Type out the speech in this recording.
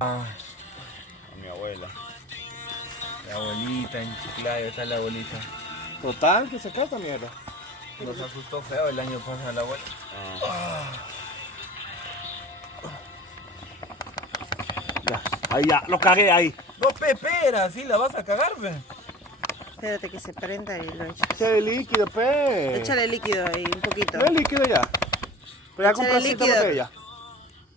Ah, A mi abuela. la abuelita en Chiclayo, está la abuelita. Total, que se casa esta mierda. Nos asustó feo el año pasado la abuela. Ya, ahí ya, lo cagué ahí. No, espera, sí la vas a cagar, ve. Espérate que se prenda y lo echas. Échale líquido, pe. Échale líquido ahí, un poquito. No es líquido ya. Pero ya Échale compré cita líquido. botella.